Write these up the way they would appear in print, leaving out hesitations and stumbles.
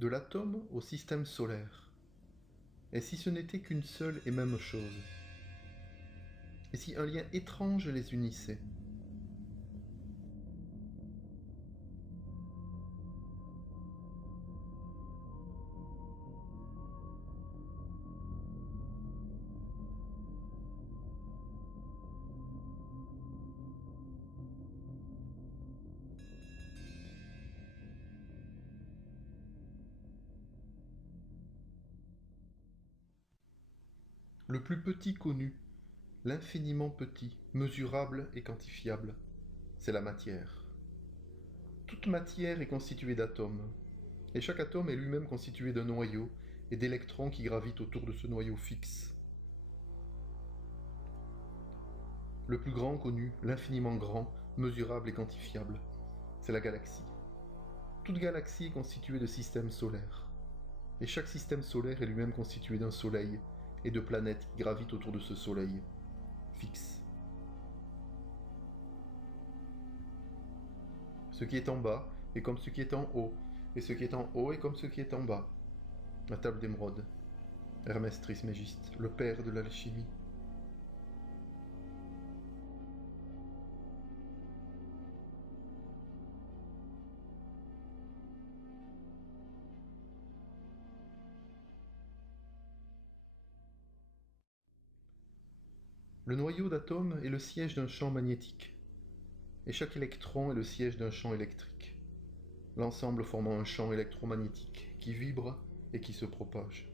de l'atome au système solaire. Et si ce n'était qu'une seule et même chose? Et si un lien étrange les unissait? Le plus petit connu, l'infiniment petit, mesurable et quantifiable, c'est la matière. Toute matière est constituée d'atomes, et chaque atome est lui-même constitué d'un noyau et d'électrons qui gravitent autour de ce noyau fixe. Le plus grand connu, l'infiniment grand, mesurable et quantifiable, c'est la galaxie. Toute galaxie est constituée de systèmes solaires, et chaque système solaire est lui-même constitué d'un soleil et de planètes qui gravitent autour de ce soleil fixe. Ce qui est en bas est comme ce qui est en haut, et ce qui est en haut est comme ce qui est en bas. La table d'émeraude. Hermès Trismégiste, le père de l'alchimie. Le noyau d'atome est le siège d'un champ magnétique, et chaque électron est le siège d'un champ électrique, l'ensemble formant un champ électromagnétique qui vibre et qui se propage.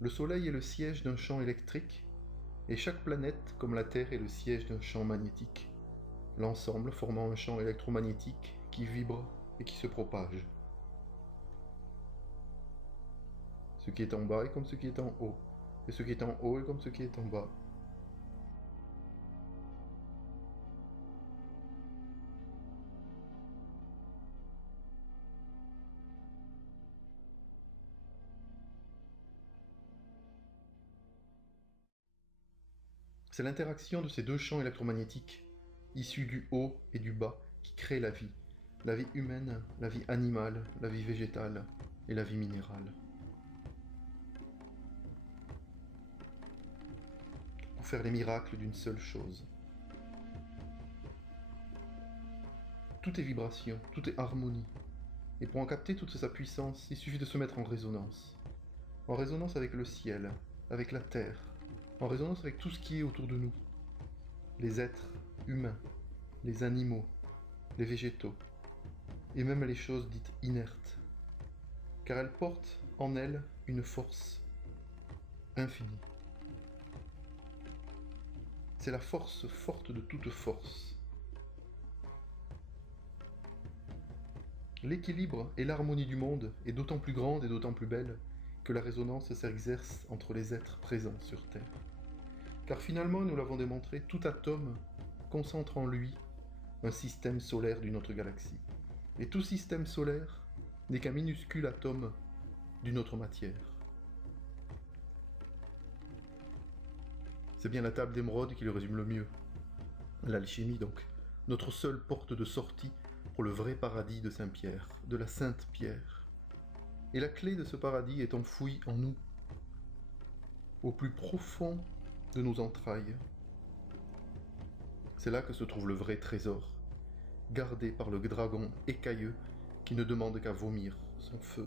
Le Soleil est le siège d'un champ électrique, et chaque planète, comme la Terre, est le siège d'un champ magnétique, l'ensemble formant un champ électromagnétique qui vibre et qui se propage. Ce qui est en bas est comme ce qui est en haut, et ce qui est en haut est comme ce qui est en bas. C'est l'interaction de ces deux champs électromagnétiques, issus du haut et du bas, qui crée la vie humaine, la vie animale, la vie végétale et la vie minérale. Pour faire les miracles d'une seule chose. Tout est vibration, tout est harmonie. Et pour en capter toute sa puissance, il suffit de se mettre en résonance. En résonance avec le ciel, avec la terre, en résonance avec tout ce qui est autour de nous. Les êtres humains, les animaux, les végétaux, et même les choses dites inertes. Car elles portent en elles une force infinie. C'est la force forte de toute force. L'équilibre et l'harmonie du monde est d'autant plus grande et d'autant plus belle que la résonance s'exerce entre les êtres présents sur Terre. Car finalement, nous l'avons démontré, tout atome concentre en lui un système solaire d'une autre galaxie. Et tout système solaire n'est qu'un minuscule atome d'une autre matière. C'est bien la table d'émeraude qui le résume le mieux. L'alchimie donc, notre seule porte de sortie pour le vrai paradis de Saint-Pierre, de la Sainte Pierre. Et la clé de ce paradis est enfouie en nous, au plus profond de nos entrailles. C'est là que se trouve le vrai trésor, gardé par le dragon écailleux qui ne demande qu'à vomir son feu.